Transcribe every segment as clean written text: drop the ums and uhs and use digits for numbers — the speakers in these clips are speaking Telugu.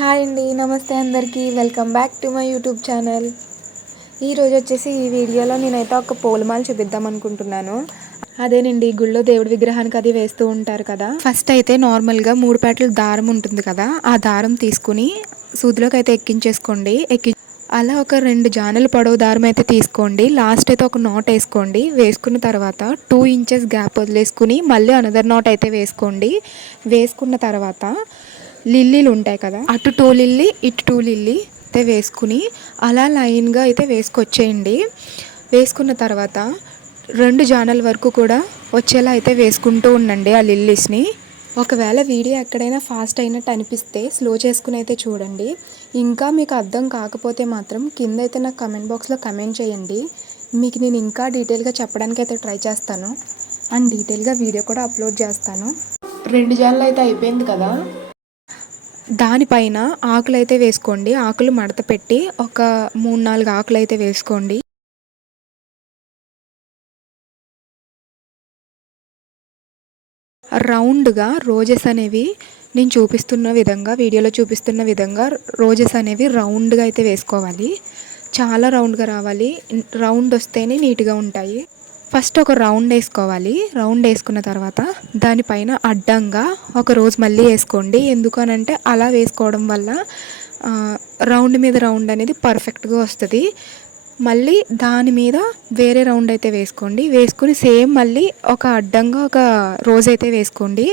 హాయ్ అండి, నమస్తే అందరికీ. Welcome back to my YouTube channel. ఈరోజు వచ్చేసి ఈ వీడియోలో నేనైతే ఒక పూలమాల చూపిద్దాం అనుకుంటున్నాను. అదేనండి, గుళ్ళో దేవుడి విగ్రహానికి అది వేస్తూ ఉంటారు కదా. ఫస్ట్ అయితే నార్మల్గా 3 పేటల దారం ఉంటుంది కదా, ఆ దారం తీసుకుని సూదిలోకి అయితే ఎక్కించేసుకోండి. అలా ఒక 2 జానల పొడవు దారం అయితే తీసుకోండి. లాస్ట్ అయితే ఒక నాట్ వేసుకోండి. వేసుకున్న తర్వాత 2 ఇంచెస్ గ్యాప్ వదిలేసుకుని మళ్ళీ అనదర్ నాట్ అయితే వేసుకోండి. వేసుకున్న తర్వాత లిల్లీలు ఉంటాయి కదా, అటు 2 లిల్లీ ఇటు 2 లిల్లీ అయితే వేసుకుని అలా లైన్గా అయితే వేసుకొచ్చేయండి. వేసుకున్న తర్వాత 2 జానల వరకు కూడా వచ్చేలా అయితే వేసుకుంటూ ఉండండి ఆ లిల్లీస్ని. ఒకవేళ వీడియో ఎక్కడైనా ఫాస్ట్ అయినట్టు అనిపిస్తే స్లో చేసుకుని అయితే చూడండి. ఇంకా మీకు అర్థం కాకపోతే మాత్రం కింద అయితే నాకు కమెంట్ బాక్స్లో కమెంట్ చేయండి. మీకు నేను ఇంకా డీటెయిల్గా చెప్పడానికి అయితే ట్రై చేస్తాను. అండ్ డీటెయిల్గా వీడియో కూడా అప్లోడ్ చేస్తాను. 2 జాన్లు అయితే అయిపోయింది కదా, దానిపైన ఆకులు అయితే వేసుకోండి. ఆకులు మడత పెట్టి ఒక 3-4 ఆకులు అయితే వేసుకోండి. రౌండ్గా రోజెస్ అనేవి నేను చూపిస్తున్న విధంగా, వీడియోలో చూపిస్తున్న విధంగా రోజెస్ అనేవి రౌండ్గా అయితే వేసుకోవాలి. చాలా రౌండ్గా రావాలి. రౌండ్ వస్తేనే నీట్గా ఉంటాయి. ఫస్ట్ ఒక రౌండ్ వేసుకోవాలి. రౌండ్ వేసుకున్న తర్వాత దానిపైన అడ్డంగా ఒక రోజ్ మళ్ళీ వేసుకోండి. ఎందుకనంటే అలా వేసుకోవడం వల్ల రౌండ్ మీద రౌండ్ అనేది పర్ఫెక్ట్గా వస్తుంది. మళ్ళీ దాని మీద వేరే రౌండ్ అయితే వేసుకోండి. వేసుకుని సేమ్ మళ్ళీ ఒక అడ్డంగా ఒక రోజ్ అయితే వేసుకోండి.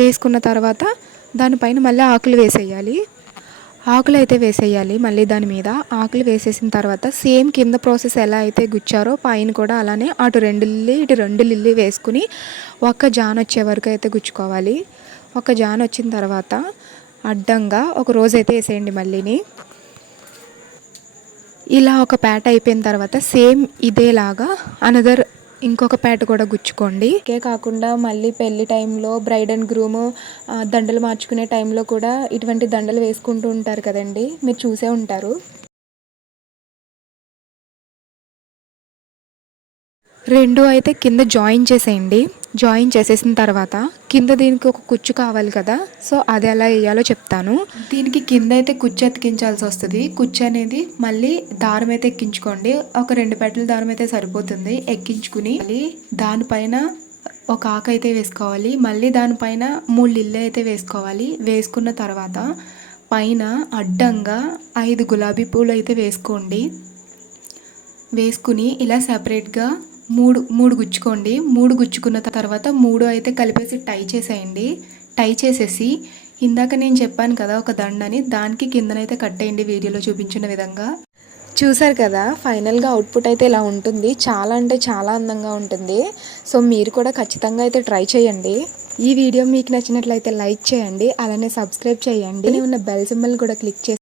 వేసుకున్న తర్వాత దానిపైన మళ్ళీ ఆకులు వేసేయాలి. ఆకులు అయితే వేసేయాలి. మళ్ళీ దాని మీద ఆకులు వేసేసిన తర్వాత సేమ్ కింద ప్రాసెస్ ఎలా అయితే గుచ్చారో పైన కూడా అలానే అటు 2 లిల్లీ ఇటు 2 లిల్లీ వేసుకుని ఒక్క జాన్ వచ్చే వరకు అయితే గుచ్చుకోవాలి. ఒక జాన్ వచ్చిన తర్వాత అడ్డంగా ఒక రోజ్ అయితే వేసేయండి. మళ్ళీని ఇలా ఒక ప్యాట్ అయిపోయిన తర్వాత సేమ్ ఇదేలాగా అనదర్ ఇంకొక ప్యాట్ కూడా గుచ్చుకోండి. ఇకే కాకుండా మళ్ళీ పెళ్లి టైంలో బ్రైడ్ అండ్ గ్రూమ్ దండలు మార్చుకునే టైంలో కూడా ఇటువంటి దండలు వేసుకుంటూ ఉంటారు కదండి, మీరు చూసే ఉంటారు. 2 అయితే కింద జాయిన్ చేసేయండి. జాయిన్ చేసేసిన తర్వాత కింద దీనికి ఒక కుచ్చు కావాలి కదా, సో అది ఎలా వేయాలో చెప్తాను. దీనికి కింద అయితే కుచ్చు ఎత్తికించాల్సి వస్తుంది. కుచ్చు అనేది మళ్ళీ దారం అయితే ఎక్కించుకోండి. ఒక 2 పెటల దారం అయితే సరిపోతుంది. ఎక్కించుకుని మళ్ళీ దానిపైన ఒక ఆకు అయితే వేసుకోవాలి. మళ్ళీ దానిపైన 3 లిల్లీ అయితే వేసుకోవాలి. వేసుకున్న తర్వాత పైన అడ్డంగా 5 గులాబీ పూలు అయితే వేసుకోండి. వేసుకుని ఇలా సపరేట్గా మూడు గుచ్చుకోండి. 3 గుచ్చుకున్న తర్వాత 3 అయితే కలిపేసి టై చేసేయండి. టై చేసేసి ఇందాక నేను చెప్పాను కదా ఒక దండని, దానికి కిందనైతే కట్టేయండి వీడియోలో చూపించిన విధంగా. చూసారు కదా, ఫైనల్గా అవుట్పుట్ అయితే ఇలా ఉంటుంది. చాలా అంటే చాలా అందంగా ఉంటుంది. సో మీరు కూడా ఖచ్చితంగా అయితే ట్రై చేయండి. ఈ వీడియో మీకు నచ్చినట్లయితే లైక్ చేయండి, అలానే సబ్స్క్రైబ్ చేయండి. ఉన్న బెల్ సింబల్ కూడా క్లిక్ చేసి